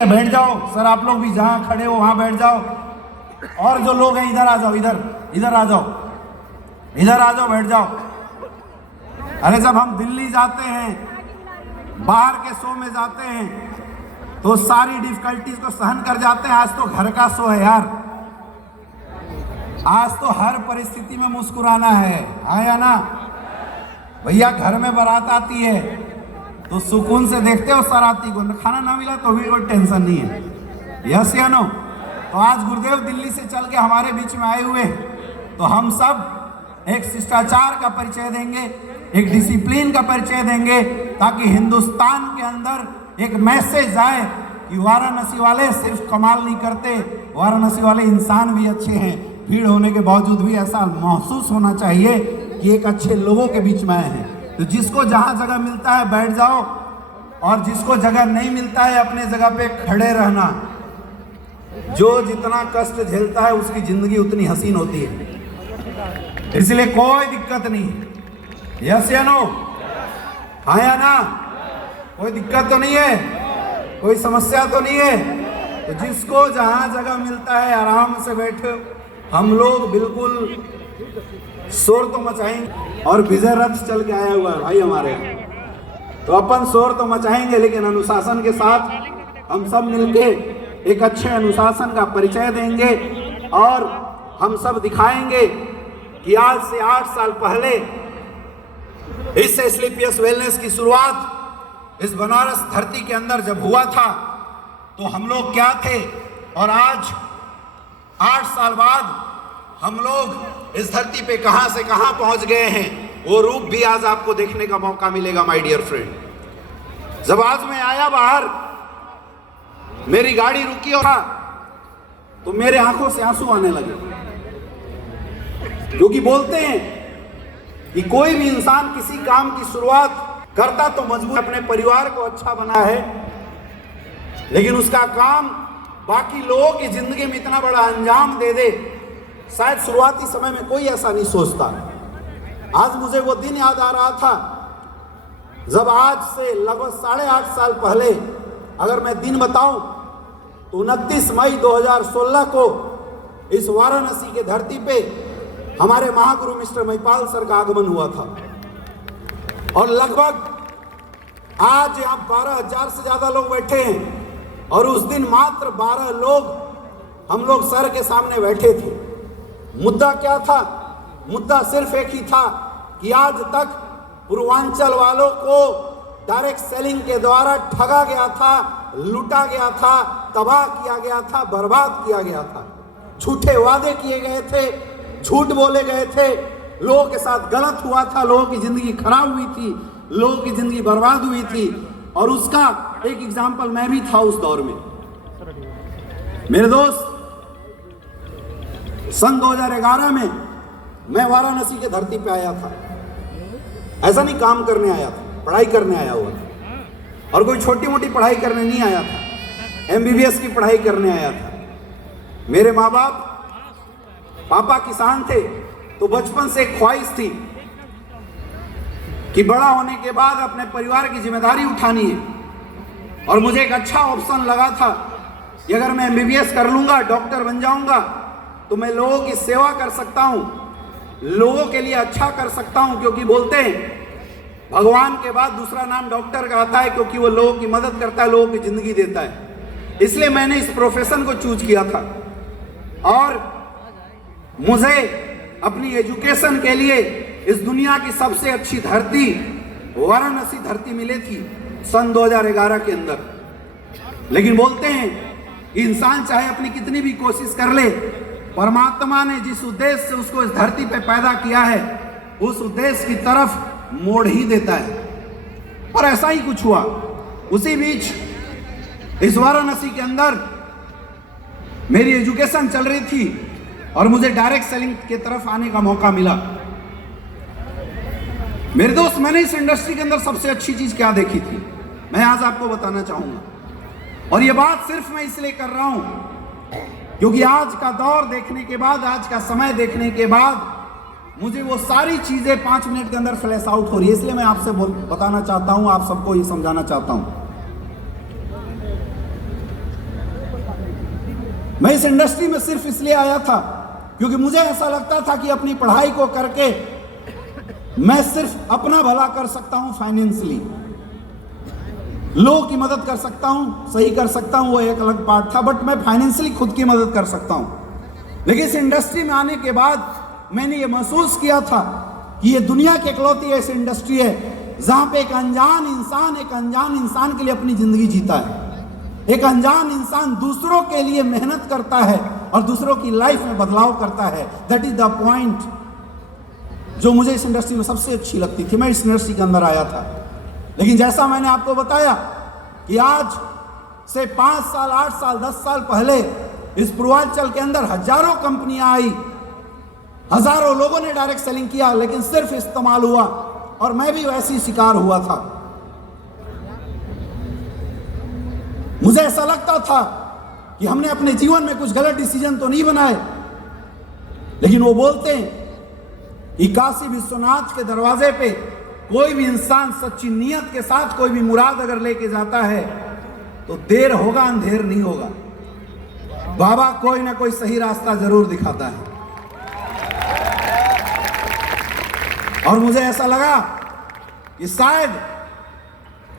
बैठ जाओ सर, आप लोग भी जहां खड़े हो वहां बैठ जाओ। और जो लोग हैं इधर आ जाओ, इधर इधर आ जाओ, इधर आ जाओ, बैठ जाओ। अरे जब हम दिल्ली जाते हैं, बाहर के शो में जाते हैं तो सारी डिफिकल्टीज को सहन कर जाते हैं। आज तो घर का शो है यार, आज तो हर परिस्थिति में मुस्कुराना है, आया ना भैया। घर में बारात आती है तो सुकून से देखते हो सराती को, खाना ना मिला तो भी कोई टेंशन नहीं है, यस या नो। तो आज गुरुदेव दिल्ली से चल के हमारे बीच में आए हुए, तो हम सब एक शिष्टाचार का परिचय देंगे, एक डिसिप्लिन का परिचय देंगे, ताकि हिंदुस्तान के अंदर एक मैसेज आए कि वाराणसी वाले सिर्फ कमाल नहीं करते, वाराणसी वाले इंसान भी अच्छे हैं। भीड़ होने के बावजूद भी ऐसा महसूस होना चाहिए कि एक अच्छे लोगों के बीच में आए हैं। तो जिसको जहां जगह मिलता है बैठ जाओ, और जिसको जगह नहीं मिलता है अपने जगह पे खड़े रहना। जो जितना कष्ट झेलता है उसकी जिंदगी उतनी हसीन होती है, इसलिए कोई दिक्कत नहीं, यस या नो, हाँ या ना। कोई दिक्कत तो नहीं है, कोई समस्या तो नहीं है। तो जिसको जहां जगह मिलता है आराम से बैठो। हम लोग बिल्कुल शोर तो मचाएंगे, और विजय रथ चल के आया हुआ है भाई हमारे, तो अपन शोर तो मचाएंगे, लेकिन अनुशासन के साथ हम सब मिलके एक अच्छे अनुशासन का परिचय देंगे। और हम सब दिखाएंगे कि आज से 8 साल पहले इस स्लीपियस वेलनेस की शुरुआत इस बनारस धरती के अंदर जब हुआ था तो हम लोग क्या थे, और आज 8 साल बाद हम लोग इस धरती पे कहां से कहां पहुंच गए हैं, वो रूप भी आज आपको देखने का मौका मिलेगा माय डियर फ्रेंड। जब आज मैं आया बाहर, मेरी गाड़ी रुकी और तो मेरे आंखों से आंसू आने लगे, क्योंकि बोलते हैं कि कोई भी इंसान किसी काम की शुरुआत करता तो मजबूर अपने परिवार को अच्छा बना है, लेकिन उसका काम बाकी लोगों की जिंदगी में इतना बड़ा अंजाम दे दे, शायद शुरुआती समय में कोई ऐसा नहीं सोचता। आज मुझे वो दिन याद आ रहा था जब आज से लगभग 8.5 साल पहले, अगर मैं दिन बताऊं तो 29 मई 2016 को इस वाराणसी के धरती पे हमारे महागुरु मिस्टर महिपाल सर का आगमन हुआ था। और लगभग आज यहाँ 12,000 से ज्यादा लोग बैठे हैं, और उस दिन मात्र 12 लोग हम लोग सर के सामने बैठे थे। मुद्दा क्या था? मुद्दा सिर्फ एक ही था कि आज तक पूर्वांचल वालों को डायरेक्ट सेलिंग के द्वारा ठगा गया था, लूटा गया था, तबाह किया गया था, बर्बाद किया गया था। झूठे वादे किए गए थे, झूठ बोले गए थे, लोगों के साथ गलत हुआ था, लोगों की जिंदगी खराब हुई थी, लोगों की जिंदगी बर्बाद हुई थी। और उसका एक एग्जाम्पल मैं भी था उस दौर में। मेरे दोस्त, सन 2011 में मैं वाराणसी के धरती पे आया था। ऐसा नहीं काम करने आया था, पढ़ाई करने आया हुआ था, और कोई छोटी मोटी पढ़ाई करने नहीं आया था, MBBS की पढ़ाई करने आया था। मेरे माँ बाप, पापा किसान थे, तो बचपन से एक ख्वाहिश थी कि बड़ा होने के बाद अपने परिवार की जिम्मेदारी उठानी है। और मुझे एक अच्छा ऑप्शन लगा था कि अगर मैं MBBS कर लूंगा, डॉक्टर बन जाऊंगा, तो मैं लोगों की सेवा कर सकता हूं, लोगों के लिए अच्छा कर सकता हूं। क्योंकि बोलते हैं भगवान के बाद दूसरा नाम डॉक्टर का आता है, क्योंकि वो लोगों की मदद करता है, लोगों की जिंदगी देता है। इसलिए मैंने इस प्रोफेशन को चूज किया था। और मुझे अपनी एजुकेशन के लिए इस दुनिया की सबसे अच्छी धरती वाराणसी धरती मिली थी सन 2011 के अंदर। लेकिन बोलते हैं कि इंसान चाहे अपनी कितनी भी कोशिश कर ले, परमात्मा ने जिस उद्देश्य से उसको इस धरती पे पैदा किया है, उस उद्देश्य की तरफ मोड़ ही देता है। और ऐसा ही कुछ हुआ। उसी बीच इस वाराणसी के अंदर मेरी एजुकेशन चल रही थी, और मुझे डायरेक्ट सेलिंग की तरफ आने का मौका मिला। मेरे दोस्त, मैंने इस इंडस्ट्री के अंदर सबसे अच्छी चीज क्या देखी थी, मैं आज आपको बताना चाहूंगा। और ये बात सिर्फ मैं इसलिए कर रहा हूं क्योंकि आज का दौर देखने के बाद, आज का समय देखने के बाद, मुझे वो सारी चीजें 5 मिनट के अंदर फ्लैश आउट हो रही है। इसलिए मैं आपसे बताना चाहता हूं, आप सबको ये समझाना चाहता हूं। मैं इस इंडस्ट्री में सिर्फ इसलिए आया था क्योंकि मुझे ऐसा लगता था कि अपनी पढ़ाई को करके मैं सिर्फ अपना भला कर सकता हूं, फाइनेंशियली लोगों की मदद कर सकता हूं, सही कर सकता हूं, वो एक अलग पार्ट था, बट मैं फाइनेंशियली खुद की मदद कर सकता हूं। लेकिन इस इंडस्ट्री में आने के बाद मैंने ये महसूस किया था कि ये दुनिया की इकलौती ऐसी इंडस्ट्री है जहां पे एक अनजान इंसान के लिए अपनी जिंदगी जीता है। एक अनजान इंसान दूसरों के लिए मेहनत करता है और दूसरों की लाइफ में बदलाव करता है। दैट इज द पॉइंट जो मुझे इस इंडस्ट्री में सबसे अच्छी लगती थी। मैं इस इंडस्ट्री के अंदर आया था, लेकिन जैसा मैंने आपको बताया कि आज से 5 साल, 8 साल, 10 साल पहले इस पूर्वांचल के अंदर हजारों कंपनियां आई, हजारों लोगों ने डायरेक्ट सेलिंग किया, लेकिन सिर्फ इस्तेमाल हुआ और मैं भी वैसे ही शिकार हुआ था। मुझे ऐसा लगता था कि हमने अपने जीवन में कुछ गलत डिसीजन तो नहीं बनाए, लेकिन वो बोलते हैं कि काशी विश्वनाथ के दरवाजे पे कोई भी इंसान सच्ची नियत के साथ कोई भी मुराद अगर लेके जाता है तो देर होगा, अंधेर नहीं होगा। बाबा कोई ना कोई सही रास्ता जरूर दिखाता है। और मुझे ऐसा लगा कि शायद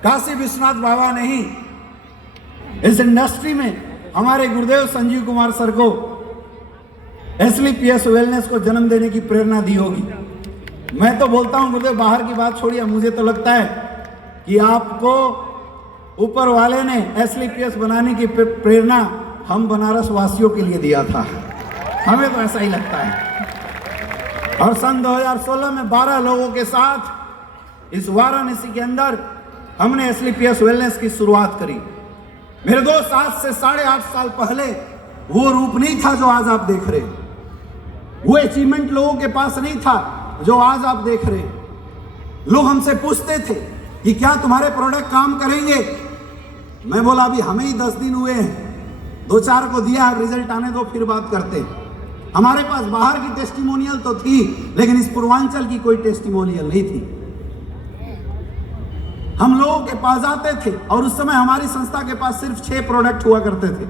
काशी विश्वनाथ बाबा ने ही इस इंडस्ट्री में हमारे गुरुदेव संजीव कुमार सर को SLPS वेलनेस को जन्म देने की प्रेरणा दी होगी। मैं तो बोलता हूं गुरुदेव, बाहर की बात छोड़िए, मुझे तो लगता है कि आपको ऊपर वाले ने SLPS बनाने की प्रेरणा हम बनारस वासियों के लिए दिया था। हमें तो ऐसा ही लगता है। और सन 2016 में 12 लोगों के साथ इस वाराणसी के अंदर हमने SLPS वेलनेस की शुरुआत करी। मेरे दोस्त, आज से 8.5 साल पहले वो रूप नहीं था जो आज आप देख रहे हैं। वो अचीवमेंट लोगों के पास नहीं था जो आज आप देख रहे हैं। लोग हमसे पूछते थे कि क्या तुम्हारे प्रोडक्ट काम करेंगे। मैं बोला अभी हमें ही 10 दिन हुए हैं, 2-4 को दिया, रिजल्ट आने दो फिर बात करते। हमारे पास बाहर की टेस्टिमोनियल तो थी, लेकिन इस पूर्वांचल की कोई टेस्टिमोनियल नहीं थी। हम लोगों के पास जाते थे और उस समय हमारी संस्था के पास सिर्फ 6 प्रोडक्ट हुआ करते थे।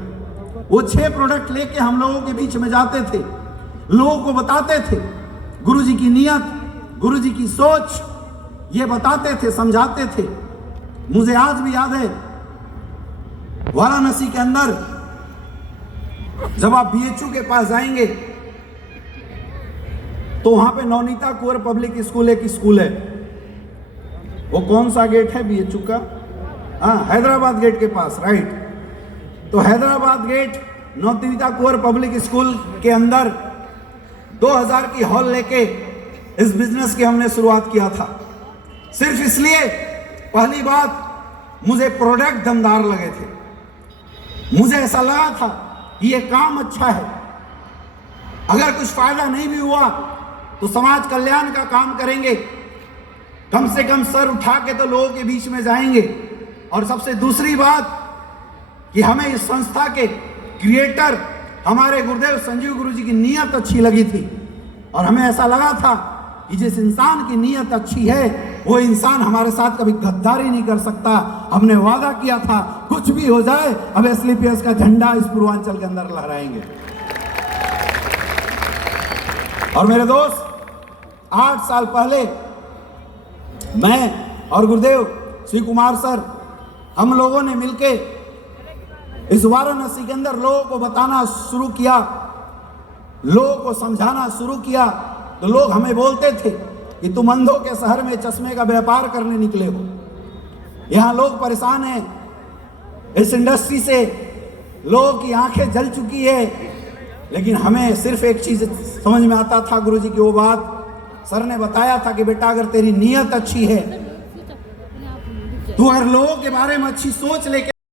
वो 6 प्रोडक्ट लेके हम लोगों के बीच में जाते थे, लोगों को बताते थे गुरुजी की नियत, गुरुजी की सोच, ये बताते थे, समझाते थे। मुझे आज भी याद है वाराणसी के अंदर जब आप BHU के पास जाएंगे तो वहां पे नवनीता कुंवर पब्लिक स्कूल एक स्कूल है। वो कौन सा गेट है BHU का? हाँ, हैदराबाद गेट के पास, राइट। तो हैदराबाद गेट नवनीता कुंवर पब्लिक स्कूल के अंदर 2000 की हॉल लेके इस बिजनेस की हमने शुरुआत किया था। सिर्फ इसलिए, पहली बात मुझे प्रोडक्ट दमदार लगे थे। मुझे ऐसा लगा था कि ये काम अच्छा है, अगर कुछ फायदा नहीं भी हुआ तो समाज कल्याण का काम करेंगे, कम से कम सर उठा के तो लोगों के बीच में जाएंगे। और सबसे दूसरी बात कि हमें इस संस्था के क्रिएटर हमारे गुरुदेव संजीव गुरुजी की नीयत अच्छी लगी थी और हमें ऐसा लगा था कि जिस इंसान की नीयत अच्छी है वो इंसान हमारे साथ कभी गद्दारी नहीं कर सकता। हमने वादा किया था कुछ भी हो जाए, अब SLPS का झंडा इस पूर्वांचल के अंदर लहराएंगे। और मेरे दोस्त, 8 साल पहले मैं और गुरुदेव श्री कुमार सर, हम लोगों ने मिलके इस वाराणसी के अंदर लोगों को बताना शुरू किया, लोगों को समझाना शुरू किया। तो लोग हमें बोलते थे कि तुम अंधों के शहर में चश्मे का व्यापार करने निकले हो, यहाँ लोग परेशान हैं, इस इंडस्ट्री से लोगों की आंखें जल चुकी है। लेकिन हमें सिर्फ एक चीज समझ में आता था, गुरुजी की वो बात सर ने बताया था कि बेटा अगर तेरी नीयत अच्छी है, तू अगर लोगों के बारे में अच्छी सोच लेके